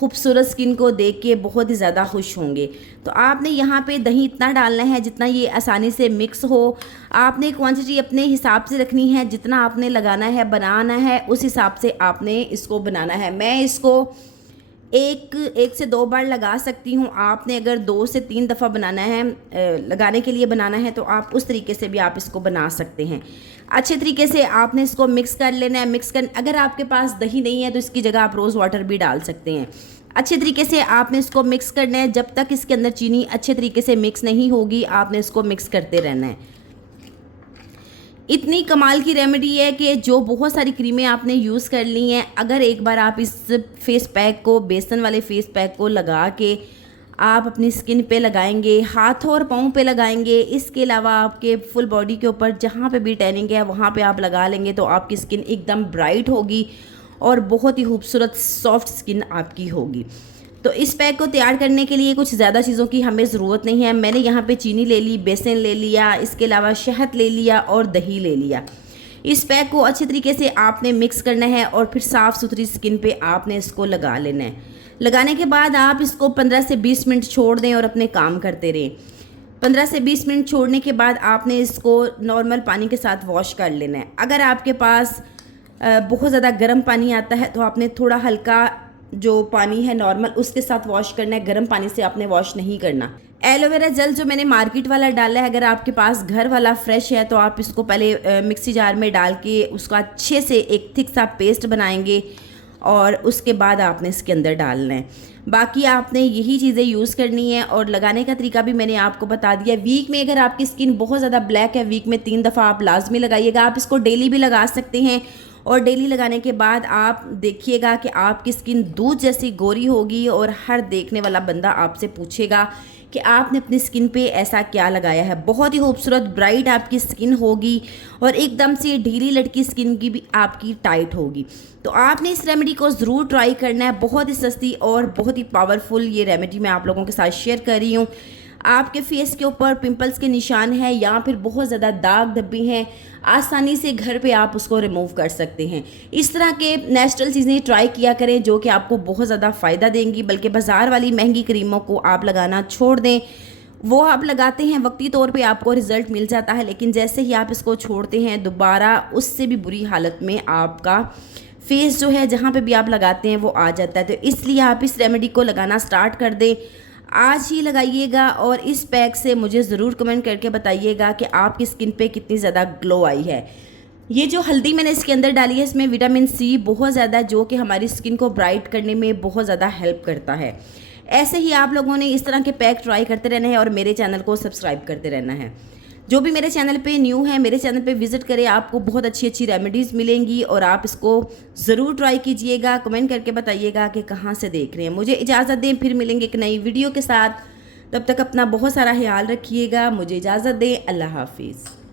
खूबसूरत स्किन को देख के बहुत ही ज़्यादा खुश होंगे। तो आपने यहाँ पे दही इतना डालना है जितना ये आसानी से मिक्स हो। आपने क्वांटिटी अपने हिसाब से रखनी है, जितना आपने लगाना है बनाना है उस हिसाब से आपने इसको बनाना है। मैं इसको एक से 2 बार लगा सकती हूँ। आपने अगर 2 से 3 दफ़ा बनाना है, लगाने के लिए बनाना है, तो आप उस तरीके से भी आप इसको बना सकते हैं। अच्छे तरीके से आपने इसको मिक्स कर लेना है। अगर आपके पास दही नहीं है तो इसकी जगह आप रोज़ वाटर भी डाल सकते हैं। अच्छे तरीके से आपने इसको मिक्स करना है। जब तक इसके अंदर चीनी अच्छे तरीके से मिक्स नहीं होगी आपने इसको मिक्स करते रहना है। इतनी कमाल की रेमेडी है कि जो बहुत सारी क्रीमें आपने यूज़ कर ली हैं, अगर एक बार आप इस फेस पैक को, बेसन वाले फेस पैक को लगा के आप अपनी स्किन पे लगाएंगे, हाथों और पाँव पे लगाएंगे, इसके अलावा आपके फुल बॉडी के ऊपर जहाँ पे भी टैनिंग है वहाँ पे आप लगा लेंगे, तो आपकी स्किन एकदम ब्राइट होगी और बहुत ही खूबसूरत सॉफ्ट स्किन आपकी होगी। तो इस पैक को तैयार करने के लिए कुछ ज़्यादा चीज़ों की हमें ज़रूरत नहीं है। मैंने यहाँ पे चीनी ले ली, बेसन ले लिया, इसके अलावा शहद ले लिया और दही ले लिया। इस पैक को अच्छे तरीके से आपने मिक्स करना है और फिर साफ़ सुथरी स्किन पे आपने इसको लगा लेना है। लगाने के बाद आप इसको 15 से 20 मिनट छोड़ दें और अपने काम करते रहें। 15 से 20 मिनट छोड़ने के बाद आपने इसको नॉर्मल पानी के साथ वॉश कर लेना है। अगर आपके पास बहुत ज़्यादा गर्म पानी आता है तो आपने थोड़ा हल्का जो पानी है नॉर्मल उसके साथ वॉश करना है, गर्म पानी से आपने वॉश नहीं करना। एलोवेरा जेल जो मैंने मार्केट वाला डाला है, अगर आपके पास घर वाला फ्रेश है तो आप इसको पहले मिक्सी जार में डाल के उसका अच्छे से एक थिक सा पेस्ट बनाएंगे और उसके बाद आपने इसके अंदर डालना है। बाकी आपने यही चीज़ें यूज़ करनी है और लगाने का तरीका भी मैंने आपको बता दिया। वीक में अगर आपकी स्किन बहुत ज़्यादा ब्लैक है, वीक में 3 दफ़ा आप लाजमी लगाइएगा। आप इसको डेली भी लगा सकते हैं और डेली लगाने के बाद आप देखिएगा कि आपकी स्किन दूध जैसी गोरी होगी और हर देखने वाला बंदा आपसे पूछेगा कि आपने अपनी स्किन पे ऐसा क्या लगाया है। बहुत ही खूबसूरत ब्राइट आपकी स्किन होगी और एकदम से ढीली लटकी स्किन की भी आपकी टाइट होगी। तो आपने इस रेमेडी को ज़रूर ट्राई करना है। बहुत ही सस्ती और बहुत ही पावरफुल ये रेमेडी मैं आप लोगों के साथ शेयर कर रही हूँ। आपके फेस के ऊपर पिंपल्स के निशान हैं या फिर बहुत ज़्यादा दाग धब्बे हैं, आसानी से घर पे आप उसको रिमूव कर सकते हैं। इस तरह के नेचुरल चीज़ें ट्राई किया करें जो कि आपको बहुत ज़्यादा फ़ायदा देंगी। बल्कि बाज़ार वाली महंगी क्रीमों को आप लगाना छोड़ दें। वो आप लगाते हैं, वक्ती तौर पे आपको रिज़ल्ट मिल जाता है, लेकिन जैसे ही आप इसको छोड़ते हैं दोबारा उससे भी बुरी हालत में आपका फेस जो है जहाँ पे भी आप लगाते हैं वो आ जाता है। तो इसलिए आप इस रेमेडी को लगाना स्टार्ट कर दें, आज ही लगाइएगा और इस पैक से मुझे ज़रूर कमेंट करके बताइएगा कि आपकी स्किन पे कितनी ज़्यादा ग्लो आई है। ये जो हल्दी मैंने इसके अंदर डाली है इसमें विटामिन सी बहुत ज़्यादा, जो कि हमारी स्किन को ब्राइट करने में बहुत ज़्यादा हेल्प करता है। ऐसे ही आप लोगों ने इस तरह के पैक ट्राई करते रहना है और मेरे चैनल को सब्सक्राइब करते रहना है। जो भी मेरे चैनल पे न्यू है मेरे चैनल पे विजिट करें, आपको बहुत अच्छी अच्छी रेमेडीज़ मिलेंगी और आप इसको ज़रूर ट्राई कीजिएगा। कमेंट करके बताइएगा कि कहाँ से देख रहे हैं। मुझे इजाज़त दें, फिर मिलेंगे एक नई वीडियो के साथ। तब तक अपना बहुत सारा ख्याल रखिएगा। मुझे इजाज़त दें। अल्लाह हाफिज़।